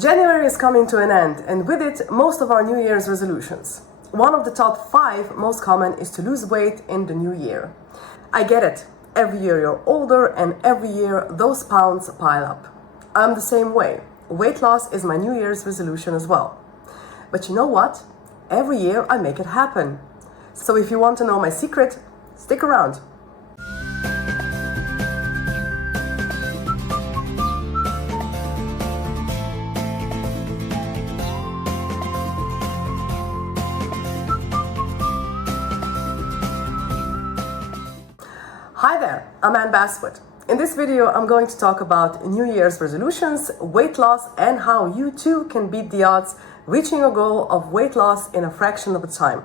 January is coming to an end, and with it, most of our New Year's resolutions. One of the top 5 most common is to lose weight in the new year. I get it. Every year you're older, and every year those pounds pile up. I'm the same way. Weight loss is my New Year's resolution as well. But you know what? Every year I make it happen. So if you want to know my secret, stick around. Hi there, I'm Basswood. In this video, I'm going to talk about New Year's resolutions, weight loss, and how you too can beat the odds, reaching your goal of weight loss in a fraction of a time.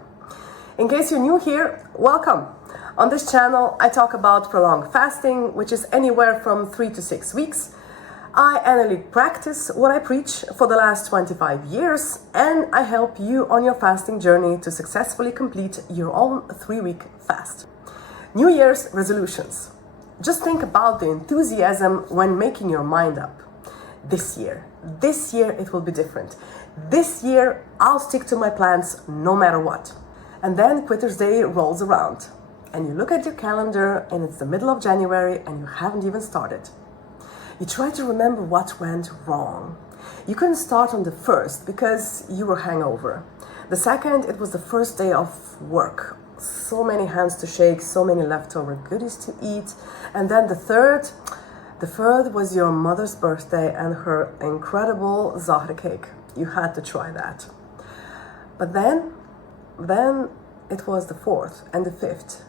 In case you're new here, welcome. On this channel, I talk about prolonged fasting, which is anywhere from 3 to 6 weeks. I annually practice what I preach for the last 25 years, and I help you on your fasting journey to successfully complete your own 3-week fast. New Year's resolutions. Just think about the enthusiasm when making your mind up. This year it will be different. This year I'll stick to my plans no matter what. And then Quitter's Day rolls around and you look at your calendar and it's the middle of January and you haven't even started. You try to remember what went wrong. You couldn't start on the 1st because you were hungover. The 2nd, it was the first day of work. So many hands to shake, so many leftover goodies to eat. And then the third was your mother's birthday and her incredible zahra cake. You had to try that. But then it was the 4th and the 5th.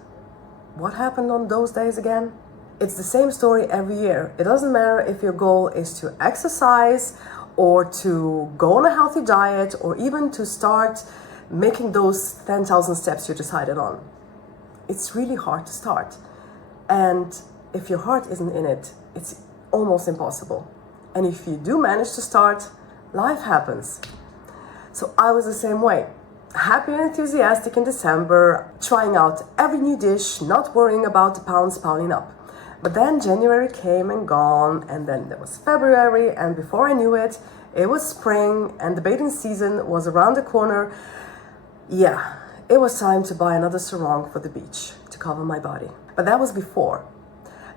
What happened on those days again? It's the same story every year. It doesn't matter if your goal is to exercise or to go on a healthy diet or even to start making those 10,000 steps you decided on. It's really hard to start. And if your heart isn't in it, it's almost impossible. And if you do manage to start, life happens. So I was the same way. Happy and enthusiastic in December, trying out every new dish, not worrying about the pounds piling up. But then January came and gone, and then there was February, and before I knew it, it was spring, and the bathing season was around the corner. Yeah, it was time to buy another sarong for the beach to cover my body. But that was before.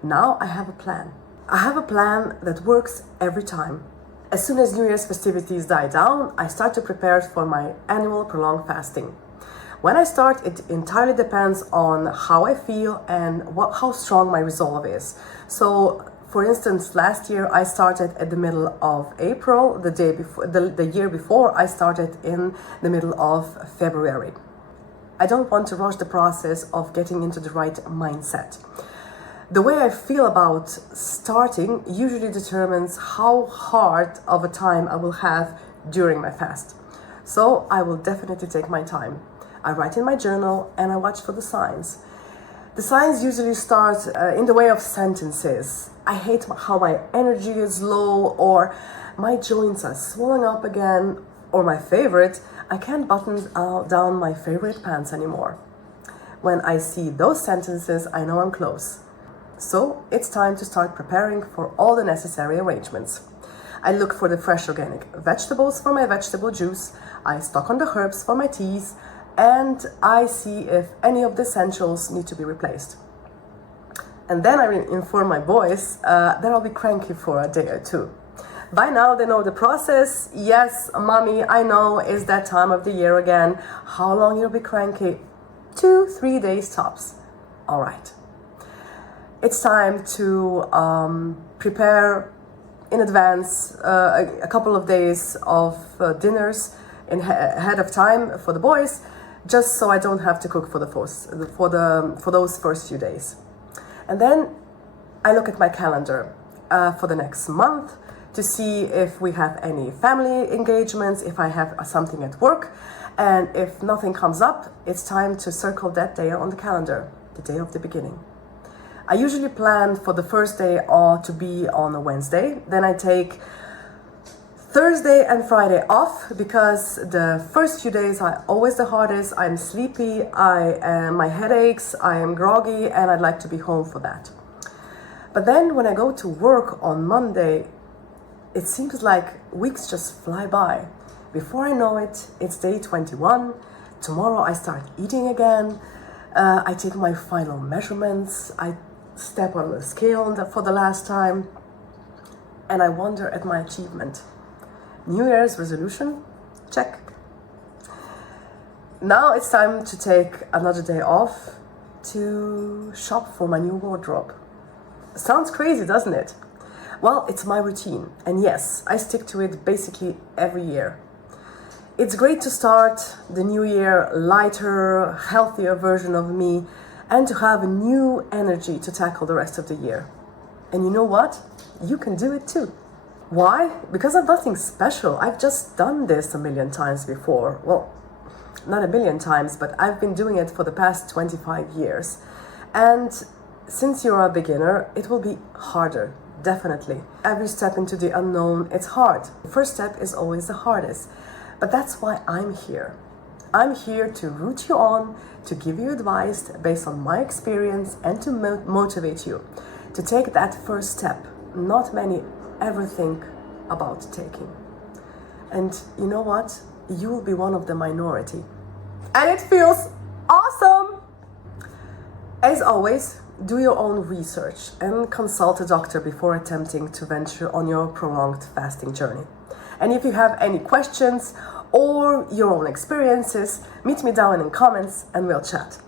Now I have a plan. I have a plan that works every time. As soon as New Year's festivities die down, I start to prepare for my annual prolonged fasting. When I start, it entirely depends on how I feel and how strong my resolve is. So, for instance, last year I started at the middle of April. The year before I started in the middle of February. I don't want to rush the process of getting into the right mindset. The way I feel about starting usually determines how hard of a time I will have during my fast. So I will definitely take my time. I write in my journal and I watch for the signs. The signs usually start in the way of sentences. I hate how my energy is low, or my joints are swelling up again, or my favorite, I can't button down my favorite pants anymore. When I see those sentences, I know I'm close. So it's time to start preparing for all the necessary arrangements. I look for the fresh organic vegetables for my vegetable juice, I stock on the herbs for my teas, and I see if any of the essentials need to be replaced. And then I inform my boys that I'll be cranky for a day or two. By now they know the process. Yes, mommy, I know, it's that time of the year again. How long you'll be cranky? 2-3 days tops. All right. It's time to prepare in advance a couple of days of dinners ahead of time for the boys, just so I don't have to cook for those first few days. And then I look at my calendar for the next month to see if we have any family engagements, if I have something at work, and if nothing comes up, it's time to circle that day on the calendar, the day of the beginning. I usually plan for the first day to be on a Wednesday. Then I take Thursday and Friday off because the first few days are always the hardest. I'm sleepy, my headaches, I am groggy, and I'd like to be home for that. But then when I go to work on Monday, it seems like weeks just fly by. Before I know it, it's day 21. Tomorrow I start eating again. I take my final measurements. I step on the scale for the last time. And I wonder at my achievement. New Year's resolution? Check. Now it's time to take another day off to shop for my new wardrobe. Sounds crazy, doesn't it? Well, it's my routine, and yes, I stick to it basically every year. It's great to start the new year lighter, healthier version of me, and to have a new energy to tackle the rest of the year. And you know what? You can do it too. Why? Because I'm nothing special. I've just done this a million times before. Well, not a million times, but I've been doing it for the past 25 years. And since you're a beginner, it will be harder. Definitely. Every step into the unknown, it's hard. The first step is always the hardest. But that's why I'm here. I'm here to root you on, to give you advice based on my experience and to motivate you to take that first step. Not many ever think about taking. And you know what? You will be one of the minority. And it feels awesome! As always, do your own research and consult a doctor before attempting to venture on your prolonged fasting journey. And if you have any questions or your own experiences, meet me down in the comments and we'll chat.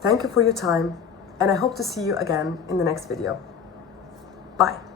Thank you for your time, and I hope to see you again in the next video. Bye.